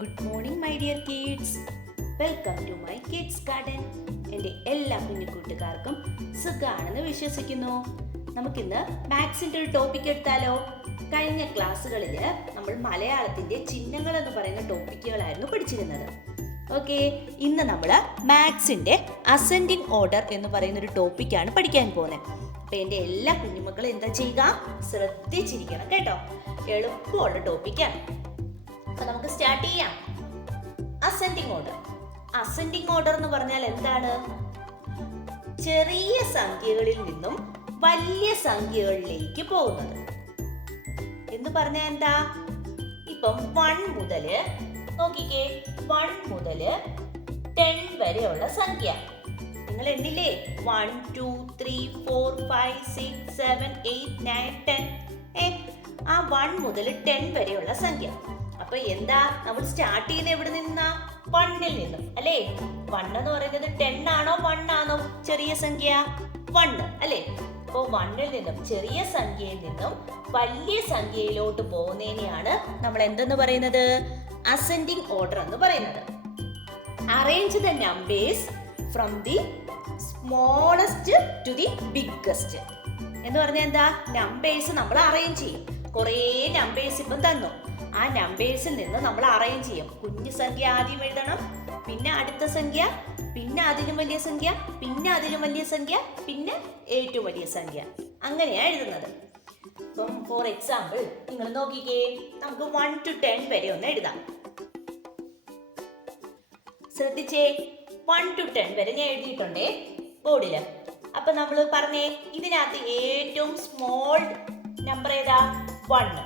Good morning my dear kids. Welcome to my kids garden. എൻ്റെ എല്ലാ കുഞ്ഞു കൂട്ടുകാർക്കും സുഖാണെന്ന് വിശ്വസിക്കുന്നു. നമുക്കിന്ന് മാത്സിൻ്റെ ഒരു ടോപ്പിക് എടുത്താലോ? കഴിഞ്ഞ ക്ലാസ്സുകളിൽ നമ്മൾ മലയാളത്തിൻ്റെ ചിഹ്നങ്ങൾ എന്ന് പറയുന്ന ടോപ്പിക്കുകളായിരുന്നു പഠിച്ചിരുന്നത്. ഓക്കെ, ഇന്ന് നമ്മൾ മാത്സിൻ്റെ അസെൻഡിങ് ഓർഡർ എന്ന് പറയുന്ന ഒരു ടോപ്പിക്കാണ് പഠിക്കാൻ പോകുന്നത്. അപ്പം എൻ്റെ എല്ലാ കുഞ്ഞുമക്കളും എന്താ ചെയ്യുക? ശ്രദ്ധിച്ചിരിക്കണം കേട്ടോ. എളുപ്പമുള്ള ടോപ്പിക്കാണ്. അപ്പം നമുക്ക് സ്റ്റാർട്ട് ചെയ്യാം. Ascending order. അസെൻഡിങ് ഓർഡർ എന്ന് പറഞ്ഞാൽ എന്താണ്? ചെറിയ സംഖ്യകളിൽ നിന്നും വലിയ സംഖ്യകളിലേക്ക് പോകുന്നത് എന്ന് പറഞ്ഞാൽ എന്താ? ഇപ്പം 1 മുതൽ നോക്കിക്കേ, 1 മുതൽ 10 വരെയുള്ള സംഖ്യ നിങ്ങൾ എണ്ണില്ലേ? 1 2 3 4 5 6 7 8 9 10. ആ 1 മുതൽ 10 വരെയുള്ള സംഖ്യ. അപ്പൊ എന്താ, നമ്മൾ സ്റ്റാർട്ട് ചെയ്യുന്ന എവിടെ നിന്നാ? 1-ൽ നിന്നും അല്ലേ? 1 എന്ന് പറയുന്നത് 10 ആണോ 1 ആണോ? ചെറിയ സംഖ്യ 1 അല്ലേ? അപ്പോൾ 1-ൽ നിന്നും, ചെറിയ സംഖ്യയിൽ നിന്നും വലിയ സംഖ്യയിലോട്ട് പോകുന്നതിനെയാണ് നമ്മൾ എന്തെന്ന് പറയുന്നത്? അസെൻഡിങ് ഓർഡർ എന്ന് പറയുന്നത്. Arrange the numbers from the smallest to the biggest എന്ന് പറഞ്ഞാൽ എന്താ? നമ്പേഴ്സ് നമ്മൾ അറേഞ്ച് ചെയ്യും. കുറേ നമ്പേഴ്സ് ഇപ്പം തന്നു. ആ നമ്പേഴ്സിൽ നിന്ന് നമ്മൾ അറേഞ്ച് ചെയ്യും. കുഞ്ഞു സംഖ്യ ആദ്യം എഴുതണം, പിന്നെ അടുത്ത സംഖ്യ, പിന്നെ അതിലും വലിയ സംഖ്യ, പിന്നെ അതിലും വലിയ സംഖ്യ, പിന്നെ ഏറ്റവും വലിയ സംഖ്യ. അങ്ങനെയാണ് എഴുതുന്നത്. ഇപ്പം ഫോർ എക്സാമ്പിൾ നിങ്ങൾ നോക്കിക്കേ, നമുക്ക് 1 to 10 വരെ ഒന്ന് എഴുതാം. ശ്രദ്ധിച്ചേ, 1 to 10 വരെ ഞാൻ എഴുതിയിട്ടുണ്ടേ ബോർഡിൽ. അപ്പൊ നമ്മൾ പറഞ്ഞേ, ഇതിനകത്ത് ഏറ്റവും സ്മോൾ നമ്പർ ഏതാ? 1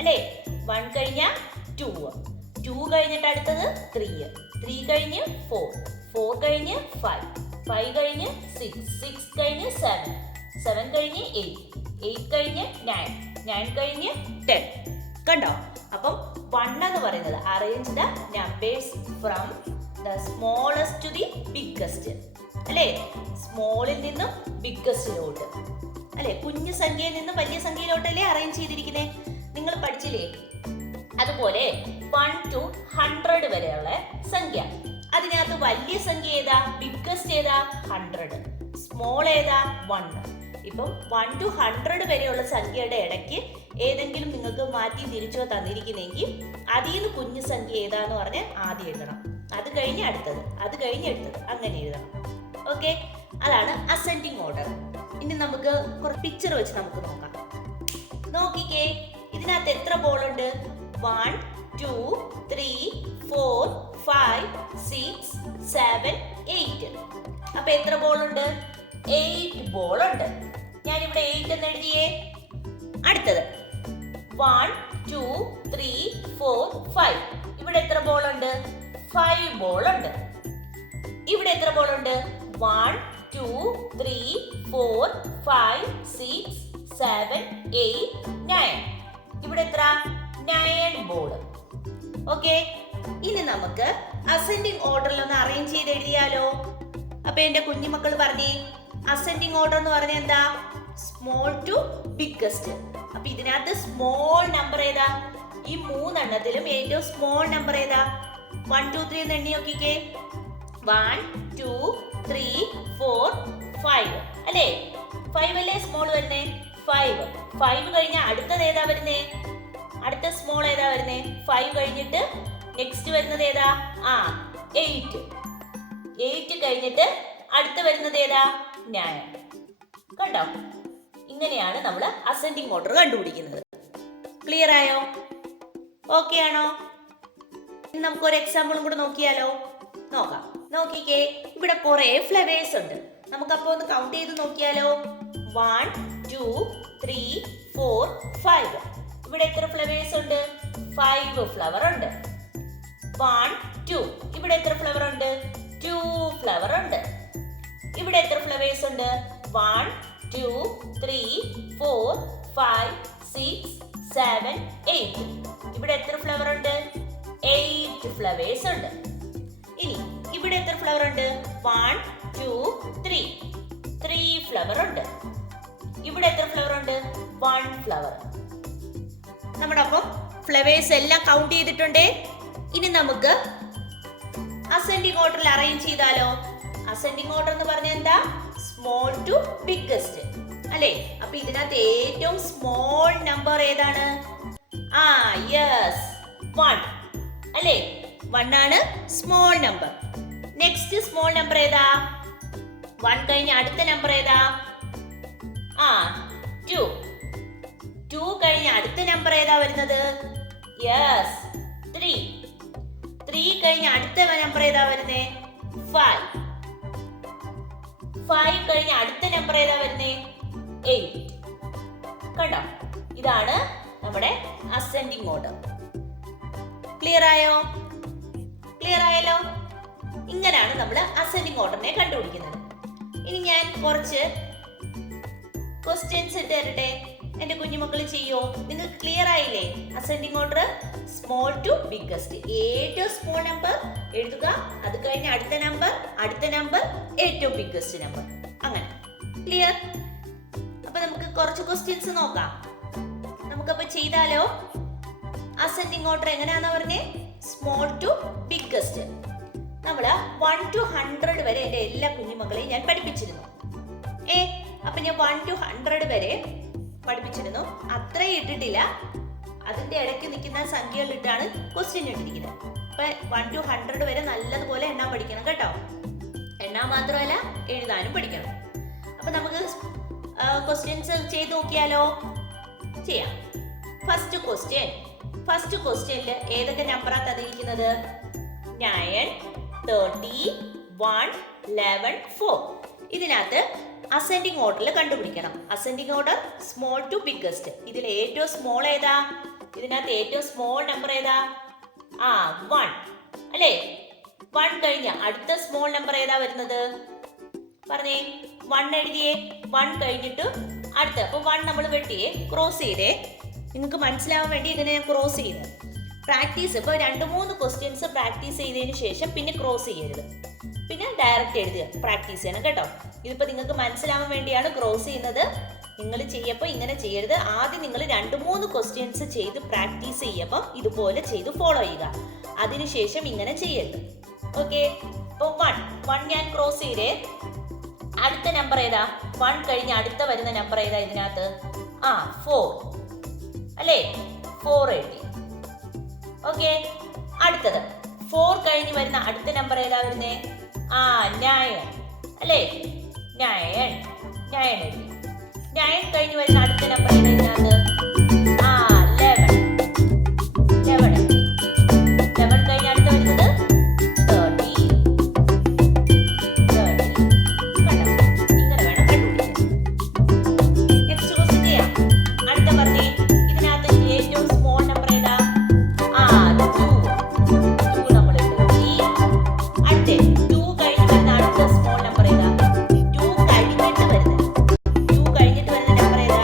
അല്ലേ? 1 കഴിഞ്ഞാൽ 2, 2 കഴിഞ്ഞിട്ട് അടുത്തത് 3, 3 കഴിഞ്ഞ് 4, 4 കഴിഞ്ഞ് 5, 5 കഴിഞ്ഞ് 6, 6 കഴിഞ്ഞ് 7, 7 കഴിഞ്ഞ് 8, 8 കഴിഞ്ഞ് 9, 9 കഴിഞ്ഞ് 10. കണ്ടോ? അപ്പം 1 എന്ന് പറയുന്നത് arrange the numbers from the smallest to the biggest അല്ലേ? സ്മോളിൽ നിന്നും ബിഗ്ഗസ്റ്റിലോട്ട് അല്ലേ? കുഞ്ഞു സംഖ്യയിൽ നിന്നും വലിയ സംഖ്യയിലോട്ടല്ലേ അറേഞ്ച് ചെയ്തിരിക്കുന്നത്? നിങ്ങൾ പഠിച്ചില്ലേ? അതുപോലെ 1 to 100 വരെയുള്ള സംഖ്യ, അതിനകത്ത് വലിയ സംഖ്യ ഏതാ? ബിഗ്ഗസ്റ്റ് ഏതാ? 100. സ്മോൾ ഏതാ? 1. ഇപ്പം 1 to 100 വരെയുള്ള സംഖ്യയുടെ ഇടയ്ക്ക് ഏതെങ്കിലും നിങ്ങൾക്ക് മാറ്റി തിരിച്ചോ തന്നിരിക്കുന്നെങ്കിൽ അതിൽ നിന്ന് കുഞ്ഞു സംഖ്യ ഏതാന്ന് പറഞ്ഞ് ആദ്യം എഴുതണം. അത് കഴിഞ്ഞ് അടുത്തത്, അത് കഴിഞ്ഞ് അടുത്തത്, അങ്ങനെ എഴുതണം. ഓക്കെ, അതാണ് അസെൻഡിങ് ഓർഡർ. ഇനി നമുക്ക് കുറച്ച് പിക്ചർ വെച്ച് നമുക്ക് നോക്കാം. നോക്കിക്കേ, ഇതിനകത്ത് എത്ര ബോൾ ഉണ്ട്? 1 2 3 4 5 6 7 8. അപ്പൊ എത്ര ബോൾ ഉണ്ട്? 8 ബോൾ ഉണ്ട്. ഞാനിവിടെ 8 എന്ന് എഴുതിയേ. അടുത്തത് 1 2 3 4 5. ഇവിടെ എത്ര ബോൾ ഉണ്ട്? 5 ബോൾ ഉണ്ട്. ഇവിടെ എത്ര ബോൾ ഉണ്ട്? 1 2 3 4 5 6 7 8 9. ഇവിടെ എത്ര? 9 ബോൾ. ഓക്കെ, ഇനി നമുക്ക് അസെൻഡിങ് ഓർഡറിൽ ഒന്ന് അറേഞ്ച് ചെയ്ത് എഴുതിയാലോ? അപ്പൊ എന്റെ കുഞ്ഞുമക്കൾ പറഞ്ഞേ, അസെൻഡിങ് ഓർഡർ എന്ന് പറഞ്ഞാൽ എന്താ? Small to biggest. അപ്പൊ ഇതിനകത്ത് സ്മോൾ നമ്പർ ഏതാ? ഈ 3 എണ്ണത്തിലും ഏറ്റവും സ്മോൾ നമ്പർ ഏതാ? 1 2 3 എന്ന് എണ്ണി നോക്കിക്കേ. 1 2 3 4 5 അല്ലേ? 5 അല്ലേ സ്മോൾ വരുന്നേ? 5. 5 കഴിഞ്ഞാൽ അടുത്തത് ഏതാ വരുന്നേ? അടുത്ത സ്മോൾ ഏതാ വരുന്നേ? 5 കഴിഞ്ഞിട്ട് നെക്സ്റ്റ് വരുന്നത് ഏതാ? 8. 8 കഴിഞ്ഞിട്ട് അടുത്ത് വരുന്നത് ഏതാ? 9. കണ്ടോ? ഇങ്ങനെയാണ് നമ്മൾ അസെൻഡിങ് ഓർഡർ കണ്ടുപിടിക്കുന്നത്. ക്ലിയർ ആയോ? ഓക്കെ ആണോ? ഇനി നമുക്ക് ഒരു എക്സാമ്പിളും കൂടെ നോക്കിയാലോ? നോക്കാം. നോക്കിക്കേ, ഇവിടെ കുറെ ഫ്ലവേഴ്സ് ഉണ്ട്. നമുക്കപ്പോ ഒന്ന് കൗണ്ട് ചെയ്ത് നോക്കിയാലോ? 1 2 3 4 5. ഇവിടെ എത്ര ഫ്ലവേഴ്സ് ഉണ്ട്? 5 ഫ്ലവർ ഉണ്ട്. 1 2. ഇവിടെ എത്ര ഫ്ലവർ ഉണ്ട്? 2 ഫ്ലവർ ഉണ്ട്. ഇവിടെ എത്ര ഫ്ലവേഴ്സ് ഉണ്ട്? 1 2 3 4 5 6 7 8. ഇവിടെ എത്ര ഫ്ലവർ ഉണ്ട്? 8 ഫ്ലവേഴ്സ് ഉണ്ട്. ഇനി ഇവിടെ എത്ര ഫ്ലവർ ഉണ്ട്? 1 2 3. 3 ഫ്ലവർ ഉണ്ട്. ഇവിടെ എത്ര ഫ്ലവർ ഉണ്ട്? 1 ഫ്ലവർ. നമ്മുടെ അപ്പം ഫ്ലവേഴ്സ് എല്ലാം കൗണ്ട് ചെയ്തിട്ടുണ്ടേ. ഇനി നമുക്ക് അസെൻഡിങ് ഓർഡറിൽ അറേഞ്ച് ചെയ്താലോ? അസെൻഡിങ് ഓർഡർ എന്ന് പറഞ്ഞാൽ എന്താ? സ്മോൾ ടു ബിഗ്ഗസ്റ്റ് അല്ലേ? അപ്പൊ ഇതിനകത്ത് ഏറ്റവും സ്മോൾ നമ്പർ ഏതാണ്? യെസ്, 1 അല്ലേ? 1 ആണ് small number. Next small number ഏതാ? 1 കഴിഞ്ഞ അടുത്ത നമ്പർ ഏതാ? 2. 2 കഴിഞ്ഞ അടുത്ത നമ്പർ ഏതാ വരുന്നത്? യെസ്, 3. 3 കഴിഞ്ഞ അടുത്ത നമ്പർ ഏതാ വരുന്നേ? 5. 5 കഴിഞ്ഞ അടുത്ത നമ്പർ ഏതാ വരുന്നേ? 8. കണ്ടോ? ഇതാണ് നമ്മുടെ അസെൻഡിങ് ഓർഡർ. ക്ലിയർ ആയോ? ക്ലിയർ ആയല്ലോ? ഇങ്ങനെയാണ് നമ്മൾ അസെൻഡിങ് ഓർഡറിനെ കണ്ടുപിടിക്കുന്നത്. ഇനി ഞാൻ കുറച്ച് ക്വസ്റ്റ്യൻസ് ഇട്ട് തരട്ടെ, എന്റെ കുഞ്ഞുമക്കൾ ചെയ്യോ? നിങ്ങൾക്ക് ക്ലിയർ ആയില്ലേ? Ascending order small to biggest, ഏറ്റവും സ്മോൾ നമ്പർ എഴുതുക, അത് കഴിഞ്ഞ് അടുത്ത നമ്പർ ഏറ്റവും ബിഗ്ഗസ്റ്റ് നമ്പർ, അങ്ങനെ. ക്ലിയർ? അപ്പൊ നമുക്ക് കുറച്ച് ക്വസ്റ്റ്യൻസ് നോക്കാം. നമുക്കപ്പോ ചെയ്താലോ? അസെൻഡിങ് ഓർഡർ എങ്ങനെയാണെന്ന് പറഞ്ഞേ? Small to biggest. നമ്മള് 1 to 100 വരെ എന്റെ എല്ലാ കുഞ്ഞുമക്കളെയും ഞാൻ പഠിപ്പിച്ചിരുന്നു. അപ്പൊ ഞാൻ 1 to 100 വരെ പഠിപ്പിച്ചിരുന്നു. അത്രയും ഇട്ടിട്ടില്ല, അതിന്റെ ഇടയ്ക്ക് നിൽക്കുന്ന സംഖ്യകളിട്ടാണ് ക്വസ്റ്റ്യൻ ഇട്ടിരിക്കുന്നത്. അപ്പൊ 1 to 100 വരെ നല്ലതുപോലെ എണ്ണാൻ പഠിക്കണം കേട്ടോ. എണ്ണാൻ മാത്രമല്ല, എഴുതാനും പഠിക്കണം. അപ്പൊ നമുക്ക് ക്വസ്റ്റ്യൻസ് ചെയ്ത് നോക്കിയാലോ? ചെയ്യാം. ഫസ്റ്റ് ക്വസ്റ്റ്യനിൽ ഏതൊക്കെ നമ്പറാ തന്നിരിക്കുന്നത്? 9, 30, 1, 11, 4. ഇതിനകത്ത് അസെൻഡിങ് ഓർഡറിൽ കണ്ടുപിടിക്കണം. Ascending order small to biggest. ഇതിൽ ഏറ്റവും സ്മോൾ ഏതാ? ഇതിനകത്ത് ഏറ്റവും സ്മോൾ നമ്പർ ഏതാ? 1 അല്ലേ? 1 കഴിഞ്ഞ അടുത്ത സ്മോൾ നമ്പർ ഏതാ വരുന്നത്? പറഞ്ഞേ. 1 എഴുതിയേ. 1 കഴിഞ്ഞിട്ട് അടുത്ത. അപ്പൊ 1 നമ്മൾ വെട്ടിയേ, ക്രോസ് ചെയ്തേ. നിങ്ങൾക്ക് മനസ്സിലാവാൻ വേണ്ടി ഇതിനെ ക്രോസ് ചെയ്ത് പ്രാക്ടീസ്. ഇപ്പോൾ 2-3 ക്വസ്റ്റ്യൻസ് പ്രാക്ടീസ് ചെയ്തതിന് ശേഷം പിന്നെ ക്രോസ് ചെയ്യരുത്, പിന്നെ ഡയറക്റ്റ് എഴുതുക, പ്രാക്ടീസ് ചെയ്യണം കേട്ടോ. ഇതിപ്പോൾ നിങ്ങൾക്ക് മനസ്സിലാവാൻ വേണ്ടിയാണ് ക്രോസ് ചെയ്യുന്നത്. നിങ്ങൾ ചെയ്യപ്പോൾ ഇങ്ങനെ ചെയ്യരുത്. ആദ്യം നിങ്ങൾ 2-3 ക്വസ്റ്റ്യൻസ് ചെയ്ത് പ്രാക്ടീസ് ചെയ്യുമ്പോൾ ഇതുപോലെ ചെയ്ത് ഫോളോ ചെയ്യുക. അതിനുശേഷം ഇങ്ങനെ ചെയ്യരുത്. ഓക്കെ? അപ്പോൾ 1 ഞാൻ ക്രോസ് ചെയ്തേ. അടുത്ത നമ്പർ ഏതാ? 1 കഴിഞ്ഞ് അടുത്ത വരുന്ന നമ്പർ ഏതാ ഇതിനകത്ത്? 4 അല്ലേ? 4 എഴുതി. ഓക്കെ, അടുത്തത് 4 കഴിഞ്ഞ് വരുന്ന അടുത്ത നമ്പർ ഏതാ വരുന്നേ? 9 അല്ലേ? 9 എഴുതി. 9 കഴിഞ്ഞ് വരുന്ന അടുത്ത നമ്പർ ഏതാ ഇതിനകത്ത്? 11 എഴുതി. 11 കഴിഞ്ഞ് അടുത്ത വരുന്നത് 30. കണ്ടോ? ഇങ്ങനെ വേണം കണ്ടുപിടിക്കാൻ. നെക്സ്റ്റ് ക്വസ്റ്റ്യൻ ചെയ്യാം. അടുത്ത പറഞ്ഞേ, ഇതിനകത്ത് ഏറ്റവും സ്മോൾ നമ്പർ ഏതാ? 2 നമ്മൾ എഴുതി. അടുത്ത 2 കഴിഞ്ഞ് വരുന്ന അടുത്ത സ്മോൾ നമ്പർ ഏതാ? 2 കഴിഞ്ഞിട്ട് വരുന്ന നമ്പർ ഏതാ?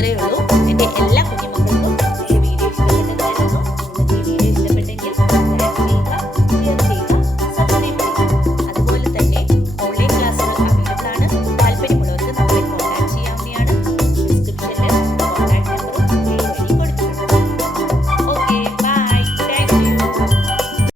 ഇത്രയേ ഉള്ളൂ.